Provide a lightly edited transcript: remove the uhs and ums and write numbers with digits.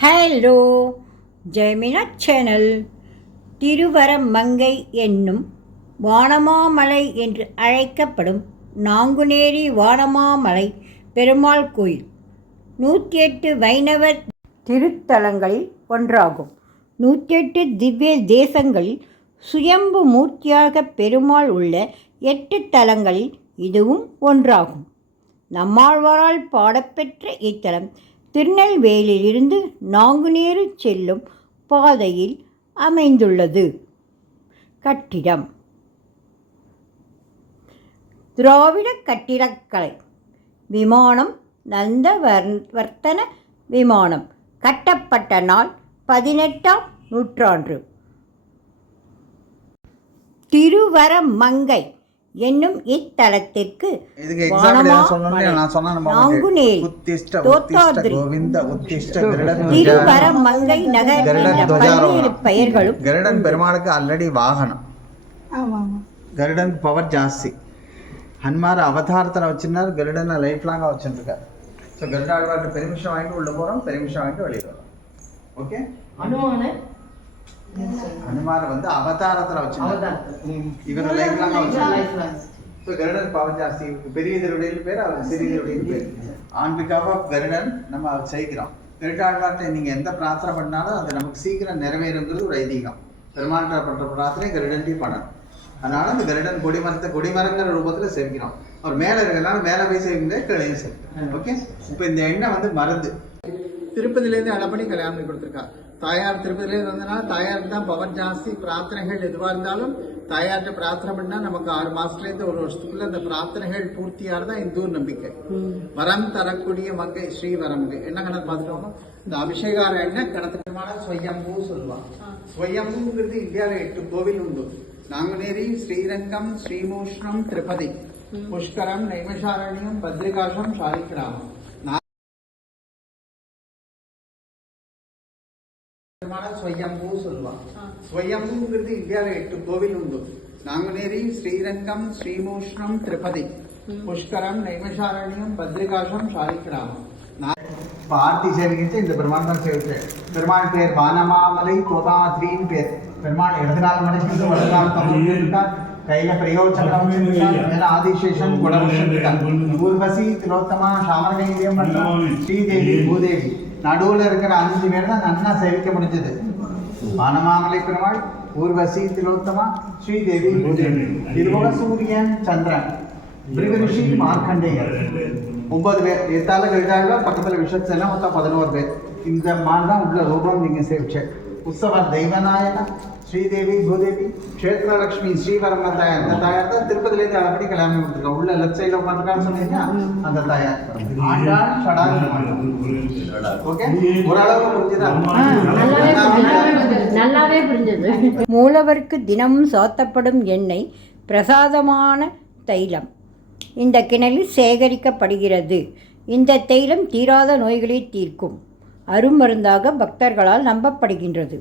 Hello, ஜெயமினா channel. Thiruvaramangai என்னும் வானமாமலை என்று அழைக்கப்படும் நாங்குநேரி வானமாமலை பெருமாள் கோயில் 108 வைணவ திருத்தலங்களில் ஒன்றாகும். 108 திவ்ய தேசங்களில் சுயம்பு மூர்த்தியாக பெருமாள் உள்ள 8 தலங்களில் இதுவும் ஒன்றாகும். நம்மாழ்வாரால் பாடப்பெற்ற இத்தலம் திருநெல்வேலியிலிருந்து நாங்குநேரி செல்லும் பாதையில் அமைந்துள்ளது. கட்டிடம் திராவிட கட்டிடக்கலை. விமானம் நந்தவர்த்தன விமானம். கட்டப்பட்ட நாள் 18ஆம் நூற்றாண்டு. திருவரமங்கை என்னும் இத்தலத்திற்கு திருவரமங்கை நகர் என்ற பல்வேறு பெயர்களும். கருடன் பெருமாளுக்கு ஆல்ரெடி வாகனம். கருடன் பவர் ஜாஸ்தி. ஹனுமார் அவதாரத்தில் வச்சிருந்தார், கருடனை லைஃப் லாங்காக வச்சுருக்கார். ஸோ கருடாழ்வார்கிட்ட பெர்மிஷன் வாங்கிட்டு உள்ள போகிறோம், பெர்மிஷன் வாங்கிட்டு வெளியே வரோம். ஓகே, ஹனுமார் வந்து அவதாரத்தில் வச்சிருந்தார், இவர் லைஃப் லாங்காக வச்சிருக்கார். ஸோ கருடன் பவர் ஜாஸ்தி. பெரிய திருடைய பேர், அவர் சிறிய திருடைய பேர். ஆன் பிகாஃப் ஆஃப் கருடன் நம்ம செய்கிறோம். கருடாழ்வார்கிட்ட நீங்கள் எந்த பிரார்த்தனை பண்ணாலும் அது நமக்கு சீக்கிரம் நிறைவேறுங்கிறது ஒரு ஐதீகம். பெருமாள்கிட்ட பண்ணுற பிரார்த்தனை கருடன்ட்டையும் பண்ணணும். அதனால அந்த கருடன் கொடிமரங்கிற ரூபத்தில் சேவிக்கிறோம். அவர் மேலே இருக்கிறதுனால மேலே போய் சேவிங்க, கீழையும் சேவிக்கிறோம். ஓகே, இப்போ இந்த எண்ணெய் வந்து மருந்து திருப்பதியிலேருந்து அளப்படி கல்யாணம் பண்ணி கொடுத்துருக்கா. தாயார் திருப்பதியிலேருந்து வந்ததுனால தாயாருக்கு தான் பவர் ஜாஸ்தி. பிரார்த்தனைகள் எதுவாக இருந்தாலும் தாயார்கிட்ட பிரார்த்தனை பண்ணா நமக்கு 6 மாசத்துலேருந்து 1 வருஷத்துக்குள்ள அந்த பிரார்த்தனைகள் பூர்த்தியானதான் இந்து நம்பிக்கை. வரம் தரக்கூடிய மங்கை ஸ்ரீவரமங்கை. என்ன கணக்கு பார்த்துட்டோம், இந்த அபிஷேகார எண்ணெய் கணத்துக்குமான ஸ்வயம்பூ சொல்லுவாங்க. ஸ்வயம்பூங்கிறது இந்தியாவில் 8 கோவில் உண்டு. நாங்குநேரி, ஸ்ரீரங்கம், ஸ்ரீமூஷ்ணம், திருப்பதி, புஷ்கரம், நைமசாரண்யம், பத்ரிகாசம், சாலிகிராமம். ஸ்வயம்பூ சொல்லுவாங்க. ஸ்வயம்பூங்கிறது இந்தியாவில் 8 கோவில் உண்டு. நாங்குநேரி, ஸ்ரீரங்கம், ஸ்ரீமூஷ்ணம், திருப்பதி, புஷ்கரம், நைமசாரண்யம், பத்ரிகாசம், சாலிகிராமம். ஆர்த்தி சேவிக்கிச்சு இந்த பெருமாள் தான் சேவிச்சேன். பெருமாள் பேர் வானமாமலை தோதாத்ரின்னு பேர். பெருமாள் இடதுநாள் மலைக்கு வலதுநாள் தமிழ் கையில பிரயோஜனம் ஆதிசேஷன் குணம் ஊர்வசி திலோத்தமா சாமரகையம் ஸ்ரீதேவி பூதேவி. நடுவில் இருக்கிற 5 பேர் தான் நன்னா சேவிக்க முடிஞ்சது. வானமாமலை பெருமாள், ஊர்வசி திலோத்தமா, ஸ்ரீதேவி பூதேவி. இதுபோக சூரியன், சந்திரன், பிருகரிஷி, மார்க்கண்டேயர் 9 பேர். எத்தால கழிதாழ்வா பக்கத்தில் விஷயத்தெல்லாம் மொத்தம் 11 பேர். இந்த மாதிரி தான் உள்ள ரூபம் நீங்கள் சேவிச்சேன். உற்சவ தெய்வநாயக ஸ்ரீதேவி பூதேவி, க்ஷேத்ரலட்சுமி ஸ்ரீவரமன் தாயார். அந்த தாயார் தான் திருப்பதிலேருந்து அளப்படி கல்யாணம் கொடுத்துருக்கோம். உள்ள லெஃப்ட் சைடில் உட்காந்துருக்கான்னு சொன்னீங்கன்னா அந்த தாயார். ஆண்டாள் ஷடாரி. ஓகே, ஓரளவு புரிஞ்சுதா? நல்லாவே புரிஞ்சது. மூலவருக்கு தினமும் சாத்தப்படும் எண்ணெய் பிரசாதமான தைலம் இந்த கிணறில் சேகரிக்கப்படுகிறது. இந்த தைலம் தீராத நோய்களை தீர்க்கும் அருமருந்தாக பக்தர்களால் நம்பப்படுகின்றது.